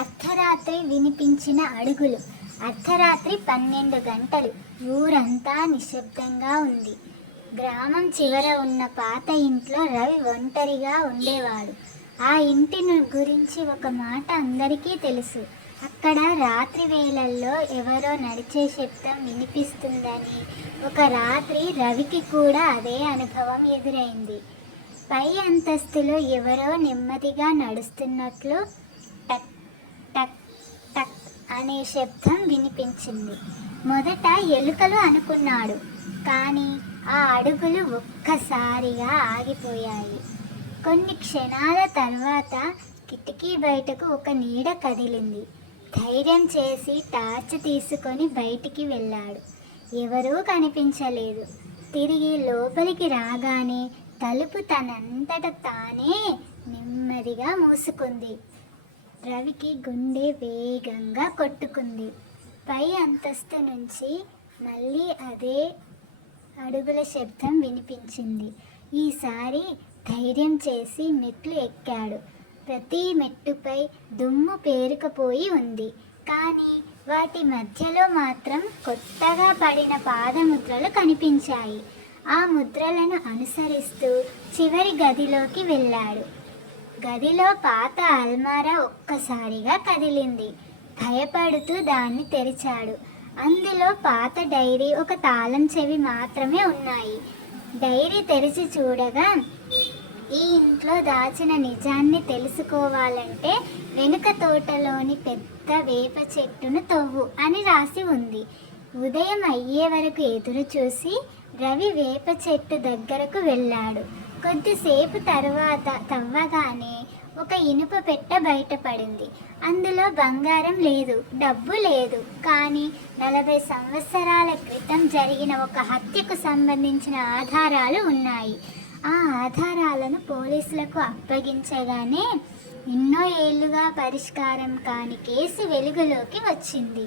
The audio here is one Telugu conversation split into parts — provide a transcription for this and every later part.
అర్ధరాత్రి వినిపించిన అడుగులు. అర్ధరాత్రి 12 గంటలు. ఊరంతా నిశ్శబ్దంగా ఉంది. గ్రామం చివర ఉన్న పాత ఇంట్లో రవి ఒంటరిగా ఉండేవాడు. ఆ ఇంటిని గురించి ఒక మాట అందరికీ తెలుసు. అక్కడ రాత్రి వేళల్లో ఎవరో నడిచే శబ్దం వినిపిస్తుందని. ఒక రాత్రి రవికి కూడా అదే అనుభవం ఎదురైంది. పై అంతస్తులో ఎవరో నెమ్మదిగా నడుస్తున్నట్లు టక్ టక్ టక్ అనే శబ్దం వినిపించింది. మొదట ఎలుకలు అనుకున్నాడు, కానీ ఆ అడుగులు ఒక్కసారిగా ఆగిపోయాయి. కొన్ని క్షణాల తర్వాత కిటికీ బయటకు ఒక నీడ కదిలింది. ధైర్యం చేసి టార్చ్ తీసుకొని బయటికి వెళ్ళాడు. ఎవరూ కనిపించలేదు. తిరిగి లోపలికి రాగానే తలుపు తనంతట తానే నెమ్మదిగా మూసుకుంది. రవికి గుండె వేగంగా కొట్టుకుంది. పై అంతస్తు నుంచి మళ్ళీ అదే అడుగుల శబ్దం వినిపించింది. ఈసారి ధైర్యం చేసి మెట్లు ఎక్కాడు. ప్రతి మెట్టుపై దుమ్ము పేరుకుపోయి ఉంది, కానీ వాటి మధ్యలో మాత్రం కొత్తగా పడిన పాదముద్రలు కనిపించాయి. ఆ ముద్రలను అనుసరిస్తూ చివరి గదిలోకి వెళ్ళాడు. గదిలో పాత అల్మారా ఒక్కసారిగా కదిలింది. భయపడుతూ దాన్ని తెరిచాడు. అందులో పాత డైరీ, ఒక తాళం చెవి మాత్రమే ఉన్నాయి. డైరీ తెరిచి చూడగా, ఈ ఇంట్లో దాచిన నిజాన్ని తెలుసుకోవాలంటే వెనుక తోటలోని పెద్ద వేప చెట్టును తవ్వు అని రాసి ఉంది. ఉదయం అయ్యే వరకు ఎదురు చూసి రవి వేప చెట్టు దగ్గరకు వెళ్ళాడు. కొద్దిసేపు తర్వాత తవ్వగానే ఒక ఇనుప పెట్ట బయటపడింది. అందులో బంగారం లేదు, డబ్బు లేదు, కానీ 40 సంవత్సరాల క్రితం జరిగిన ఒక హత్యకు సంబంధించిన ఆధారాలు ఉన్నాయి. ఆ ఆధారాలను పోలీసులకు అప్పగించగానే ఎన్నో ఏళ్లుగా పరిష్కారం కాని కేసు వెలుగులోకి వచ్చింది.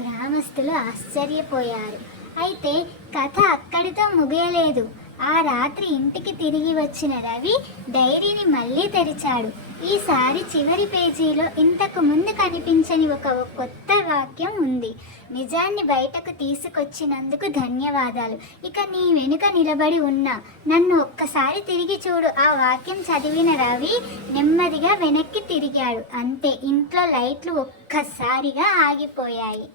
గ్రామస్తులు ఆశ్చర్యపోయారు. అయితే కథ అక్కడితో ముగియలేదు. ఆ రాత్రి ఇంటికి తిరిగి వచ్చిన రవి డైరీని మళ్ళీ తెరిచాడు. ఈసారి చివరి పేజీలో ఇంతకు ముందు కనిపించని ఒక కొత్త వాక్యం ఉంది. నిజాన్ని బయటకు తీసుకొచ్చినందుకు ధన్యవాదాలు. ఇక నీ వెనుక నిలబడి ఉన్నా నన్ను ఒక్కసారి తిరిగి చూడు. ఆ వాక్యం చదివిన రవి నెమ్మదిగా వెనక్కి తిరిగాడు. అంతే, ఇంట్లో లైట్లు ఒక్కసారిగా ఆగిపోయాయి.